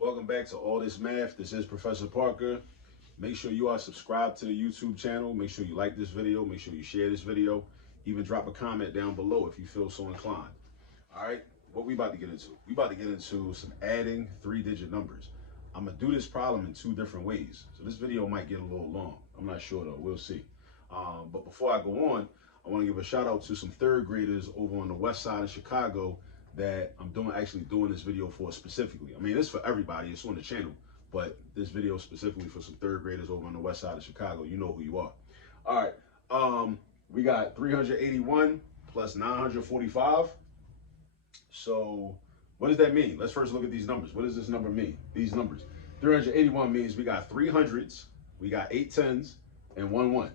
Welcome back to All This Math. This is Professor Parker. Make sure you are subscribed to the YouTube channel. Make sure you like this video. Make sure you share this video. Even drop a comment down below if you feel so inclined. All right, what we about to get into? We about to get into some adding three-digit numbers. I'm gonna do this problem in two different ways. So this video might get a little long. I'm not sure though, we'll see. But before I go on, I wanna give a shout out to some third graders over on the west side of Chicago that I'm actually doing this video for specifically. I mean, it's for everybody, it's on the channel, but this video specifically for some third graders over on the west side of Chicago. You know who you are. All right, we got 381 plus 945. So what does that mean? Let's first look at these numbers. What does this number mean? These numbers. 381 means we got 3 hundreds, we got 8 tens, and 1 1.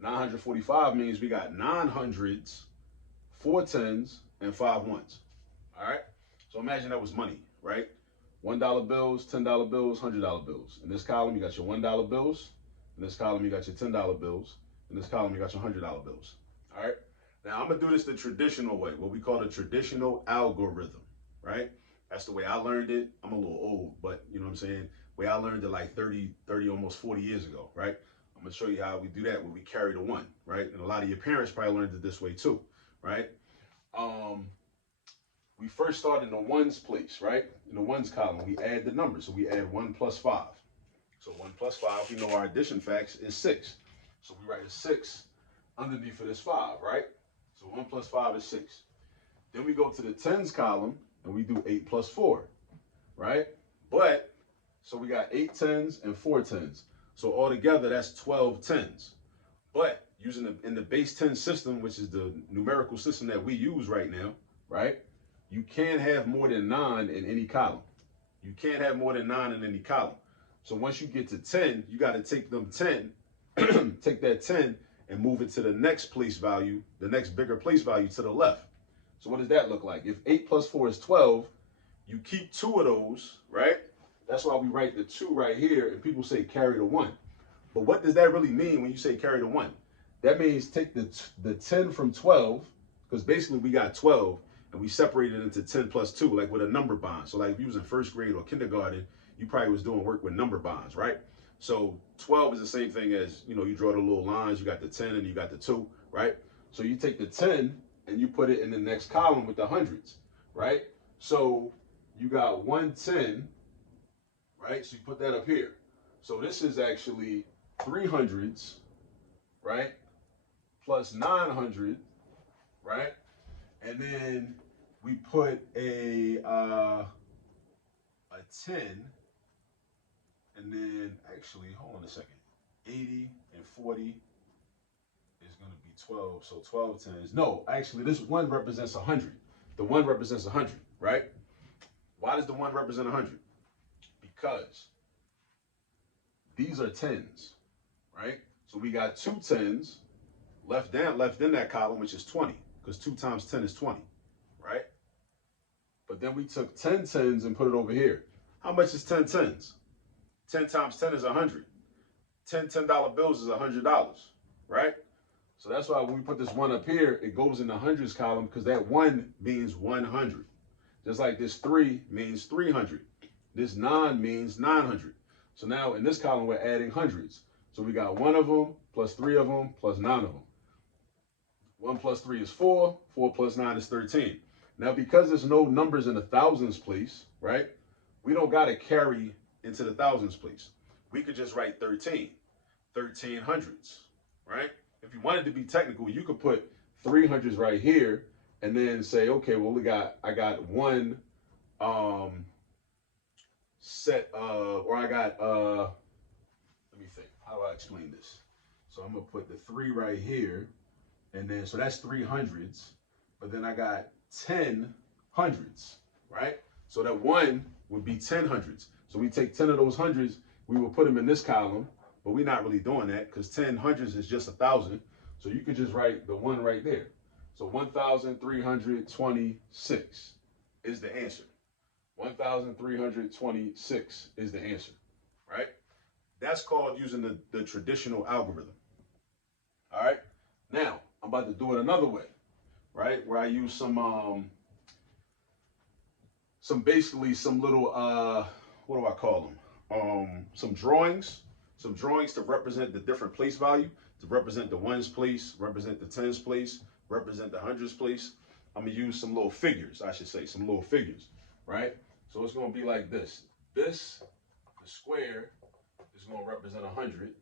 945 means we got 9 hundreds, 4 tens, and 5 ones. All right, so imagine that was money, right? $1 bills, $10 bills, $100 bills. In this column, you got your $1 bills. In this column, you got your $10 bills. In this column, you got your $100 bills. All right, now I'm gonna do this the traditional way, what we call the traditional algorithm, right? That's the way I learned it. I'm a little old, but you know what I'm saying? The way I learned it like 30, almost 40 years ago, right? I'm gonna show you how we do that when we carry the one, right? And a lot of your parents probably learned it this way too, right? We first start in the ones place, right? In the ones column, we add the numbers. So we add 1 plus 5. So 1 plus 5, we know our addition facts is 6. So we write a 6 underneath of this 5, right? So 1 plus 5 is 6. Then we go to the tens column and we do 8 plus 4, right? But, so we got 8 tens and 4 tens. So altogether, that's 12 tens. But using in the base 10 system, which is the numerical system that we use right now, right? You can't have more than 9 in any column. You can't have more than 9 in any column. So once you get to 10, you got to take them 10, take that 10 and move it to the next place value, the next bigger place value to the left. So what does that look like? If 8 plus 4 is 12, you keep 2 of those, right? That's why we write the 2 right here, and people say carry the 1. But what does that really mean when you say carry the 1? That means take the 10 from 12, because basically we got 12, and we separated it into 10 plus 2, like with a number bond. So like if you was in first grade or kindergarten, you probably was doing work with number bonds, right? So 12 is the same thing as, you know, you draw the little lines, you got the 10 and you got the 2, right? So you take the 10 and you put it in the next column with the hundreds, right? So you got 110, right? So you put that up here. So this is actually 300s, right? Plus 900, right? And then we put a 10, and then actually, hold on a second, 80 and 40 is going to be 12, so 12 tens. No, actually, this one represents 100. The one represents 100, right? Why does the one represent 100? Because these are tens, right? So we got 2 tens left in that column, which is 20. Because 2 times 10 is 20, right? But then we took 10 tens and put it over here. How much is 10 tens? 10 times 10 is 100. 10 $10 bills is $100, right? So that's why when we put this 1 up here, it goes in the hundreds column because that 1 means 100. Just like this 3 means 300. This 9 means 900. So now in this column, we're adding hundreds. So we got 1 of them, plus 3 of them, plus 9 of them. 1 plus 3 is 4. 4 plus 9 is 13. Now, because there's no numbers in the thousands place, right? We don't got to carry into the thousands place. We could just write 13. 13 hundreds, right? If you wanted to be technical, you could put 300s right here and then say, okay, well, I got one set of, or I got, let me think, how do I explain this? So I'm going to put the 3 right here. And then, so that's 300s, but then I got 10 hundreds, right? So that 1 would be 10 hundreds. So we take 10 of those hundreds, we will put them in this column, but we're not really doing that because 10 hundreds is just 1,000. So you could just write the 1 right there. So 1,326 is the answer. 1,326 is the answer, right? That's called using the traditional algorithm. All right. Now, I'm about to do it another way, right? Where I use some basically some little, what do I call them? Some drawings to represent the different place value, to represent the ones place, represent the tens place, represent the hundreds place. I'm gonna use some little figures, I should say, some little figures, right? So it's gonna be like this. This, the square, is gonna represent 100.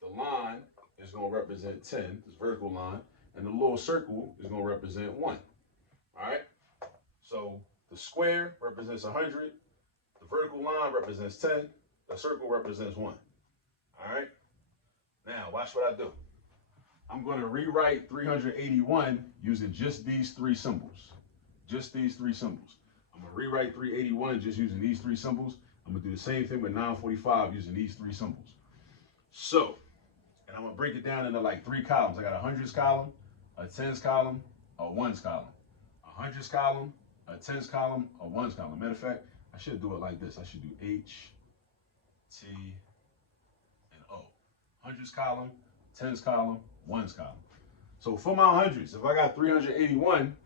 The line is gonna represent 10, this vertical line, and the little circle is gonna represent 1. All right? So the square represents 100, the vertical line represents 10, the circle represents 1. All right? Now, watch what I do. I'm going to rewrite 381 using just these three symbols. Just these three symbols. I'm going to rewrite 381 just using these three symbols. I'm going to do the same thing with 945 using these three symbols. So, and I'm going to break it down into like 3 columns. I got a hundreds column, a tens column, a ones column. A hundreds column, a tens column, a ones column. Matter of fact, I should do it like this. I should do H, T, and O. Hundreds column, tens column, ones column. So for my hundreds, if I got 381,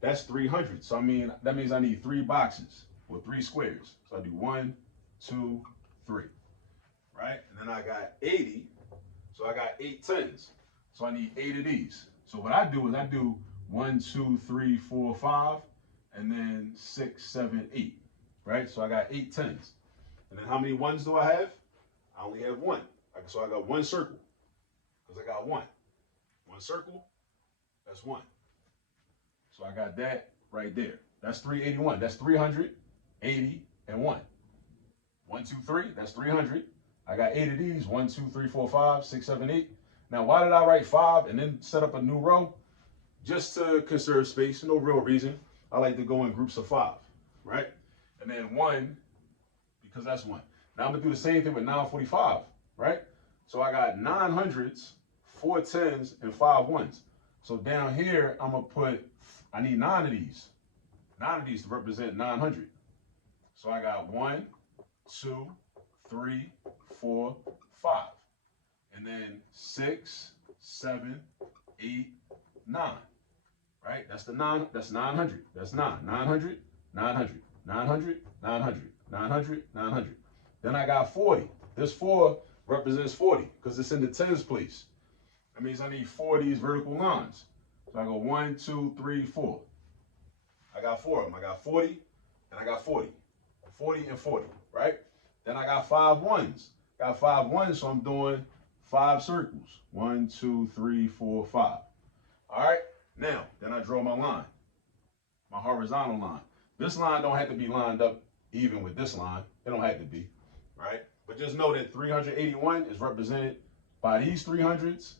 that's 300. So that means I need 3 boxes or 3 squares. So I do 1, 2, 3, right? And then I got 80. So I got 8 tens. So I need 8 of these. So what I do is I do 1, 2, 3, 4, 5, and then 6, 7, 8, right? So I got 8 tens. And then how many ones do I have? I only have 1. So I got 1 circle, because I got 1. 1 circle, that's 1. So I got that right there. That's 381. That's 300, 80, and 1. 1, 2, 3, that's 300. I got 8 of these. 1, 2, 3, 4, 5, 6, 7, 8. Now, why did I write 5 and then set up a new row? Just to conserve space, no real reason. I like to go in groups of 5, right? And then 1, because that's 1. Now I'm gonna do the same thing with 945, right? So I got 9 hundreds, 4 tens, and 5 ones. So down here, I'm gonna put, I need 9 of these. 9 of these to represent 900. So I got 1, 2, 3, 4, 5. And then 6, 7, 8, 9. Right? That's the 9, that's 900. That's 9. 900, 900, 900, 900, 900, 900. Then I got 40. This 4 represents 40 because it's in the tens place. That means I need 4 of these vertical lines. So I go 1, 2, 3, 4. I got 4 of them. I got 40 and I got 40. 40 and 40, right? Then I got 5 ones. Got 5 ones, so I'm doing 5 circles. 1, 2, 3, 4, 5. All right? Now, then I draw my line, my horizontal line. This line don't have to be lined up even with this line. It don't have to be, right? But just know that 381 is represented by these 300s,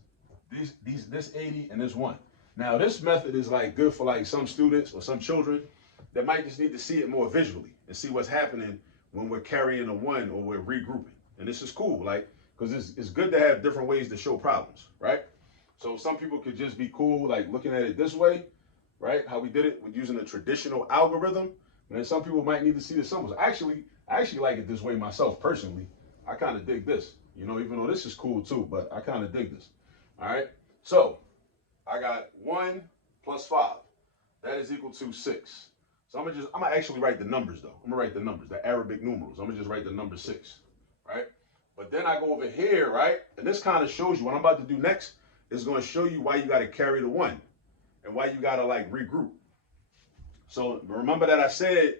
this 80, and this 1. Now, this method is like good for like some students or some children that might just need to see it more visually and see what's happening when we're carrying a 1 or we're regrouping. And this is cool, like, because it's good to have different ways to show problems, right? So some people could just be cool, like looking at it this way, right? How we did it with using a traditional algorithm. And then some people might need to see the symbols. I actually like it this way myself, personally. I kind of dig this, you know, even though this is cool too, but I kind of dig this. All right. So I got 1 plus 5. That is equal to 6. So I'm gonna actually write the numbers though. I'm gonna write the numbers, the Arabic numerals. I'm gonna just write the number 6, right? But then I go over here, right? And this kind of shows you what I'm about to do next is going to show you why you got to carry the 1 and why you got to like regroup. So remember that I said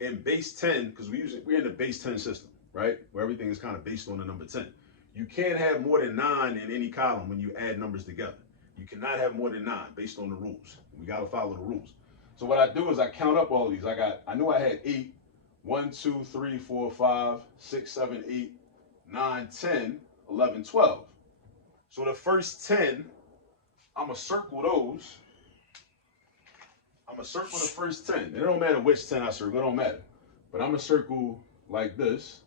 in base 10, because we're in the base 10 system, right? Where everything is kind of based on the number 10. You can't have more than 9 in any column when you add numbers together. You cannot have more than 9 based on the rules. We got to follow the rules. So what I do is I count up all of these. I knew I had 8. 1, 2, 3, 4, 5, 6, 7, 8, 9, 10, 11, 12. So the first 10, I'm going to circle those. I'm going to circle the first 10. It don't matter which 10 I circle. It don't matter. But I'm going to circle like this.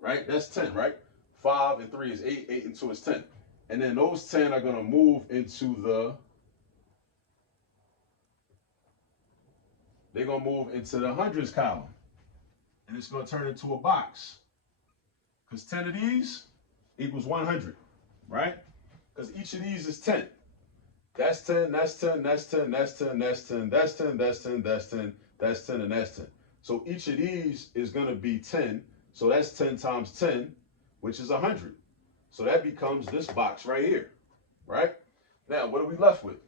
Right? That's 10, right? 5 and 3 is 8. 8 and 2 is 10. And then those 10 are going to move into they're going to move into the hundreds column. And it's going to turn into a box. Because 10 of these equals 100, right? Because each of these is 10. That's 10, that's 10, that's 10, that's 10, that's 10, that's 10, that's 10, that's 10, that's 10, and that's 10. So each of these is going to be 10. So that's 10 times 10, which is 100. So that becomes this box right here, right? Now, what are we left with?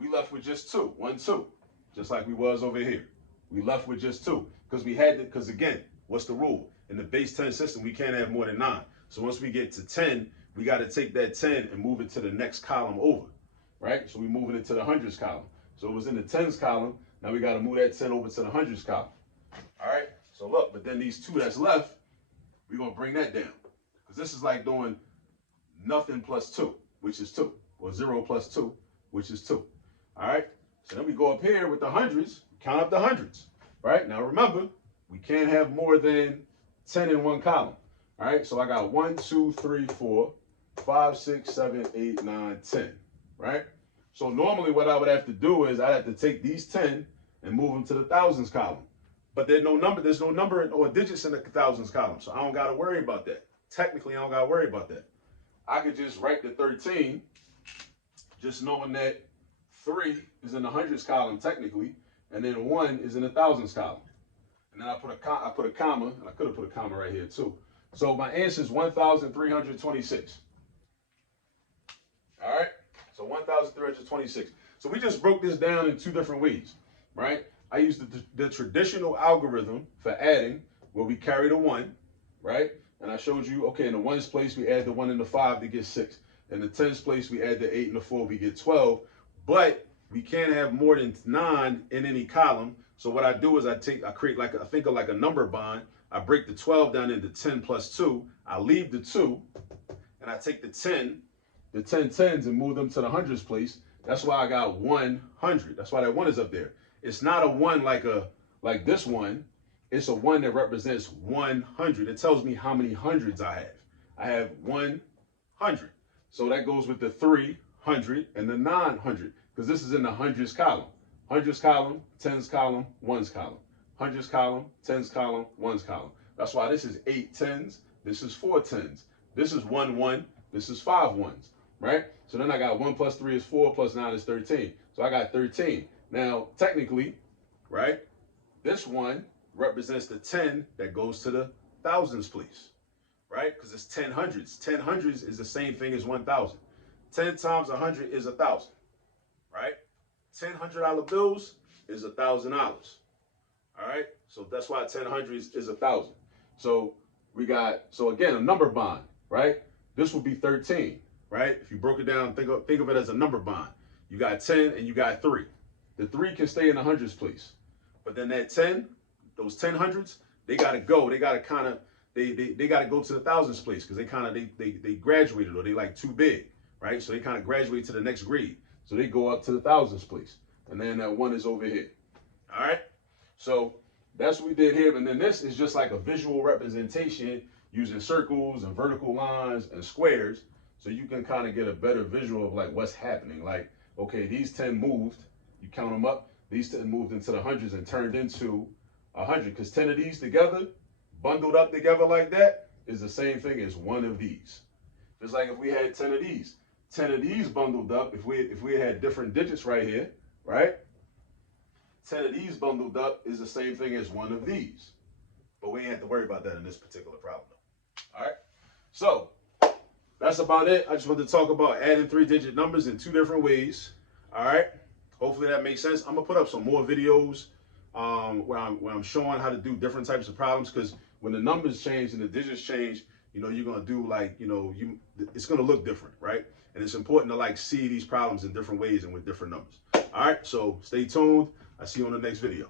We left with just 2, 1, 2, just like we was over here. We left with just 2 because we had to, because again, what's the rule? In the base 10 system, we can't have more than 9. So once we get to 10, we got to take that 10 and move it to the next column over, right? So we're moving it to the hundreds column. So it was in the tens column. Now we got to move that 10 over to the hundreds column. All right? So look, but then these 2 that's left, we're going to bring that down. Because this is like doing nothing plus 2, which is 2. Or 0 plus 2, which is 2. All right? So then we go up here with the hundreds, count up the hundreds. Right? Now remember, we can't have more than 10 in one column. All right? So I got 1, 2, 3, 4, 5, 6, 7, 8, 9, 10. Right? So normally what I would have to do is I'd have to take these 10 and move them to the thousands column. But there's no number or digits in the thousands column. So I don't got to worry about that. Technically, I don't got to worry about that. I could just write the 13, just knowing that 3 is in the hundreds column technically, and then 1 is in the thousands column. And then I put a comma, and I could have put a comma right here too. So my answer is 1,326. All right? So 1,326. So we just broke this down in 2 different ways, right? I used the traditional algorithm for adding, where we carry the 1, right? And I showed you, okay, in the 1's place, we add the 1 and the 5 to get 6. In the 10's place, we add the 8 and the 4, we get 12. But we can't have more than 9 in any column. So what I do is I create like, think of like a number bond. I break the 12 down into 10 plus 2. I leave the 2, and I take the 10 tens and move them to the hundreds place. That's why I got 100. That's why that 1 is up there. It's not a 1 like this one. It's a 1 that represents 100. It tells me how many hundreds I have. I have 100. So that goes with the 300 and the 900, because this is in the hundreds column. Hundreds column, tens column, ones column. Hundreds column, tens column, ones column. That's why this is 8 tens. This is 4 tens. This is 1 1. This is 5 ones. Right? So then I got 1 plus 3 is 4 plus 9 is 13. So I got 13. Now, technically, right, this one represents the 10 that goes to the thousands place, right? Because it's 10 hundreds. 10 hundreds is the same thing as 1,000. 10 times 100 is 1,000, right? 10 $100 bills is $1,000. All right? So that's why 10 hundreds is 1,000. So we got, so again, a number bond, right? This would be 13. Right? If you broke it down, think of it as a number bond. You got 10 and you got 3. The 3 can stay in the hundreds place. But then that 10, those 10 hundreds, they gotta go. They gotta kind of, they gotta go to the thousands place, because they graduated, or they like too big, right? So they kind of graduate to the next grade. So they go up to the thousands place. And then that 1 is over here. All right? So that's what we did here. And then this is just like a visual representation using circles and vertical lines and squares. So you can kind of get a better visual of like what's happening. Like, okay, these 10 moved, you count them up, these 10 moved into the hundreds and turned into 100. Because 10 of these together, bundled up together like that, is the same thing as 1 of these. Just like if we had 10 of these. 10 of these bundled up, if we had different digits right here, right? 10 of these bundled up is the same thing as 1 of these. But we ain't have to worry about that in this particular problem. All right? So, that's about it. I just wanted to talk about adding 3-digit numbers in 2 different ways. All right. Hopefully that makes sense. I'm gonna put up some more videos where I'm showing how to do different types of problems, because when the numbers change and the digits change, you know, you're gonna do like, you know, it's gonna look different, right? And it's important to like see these problems in different ways and with different numbers. All right. So stay tuned. I'll see you on the next video.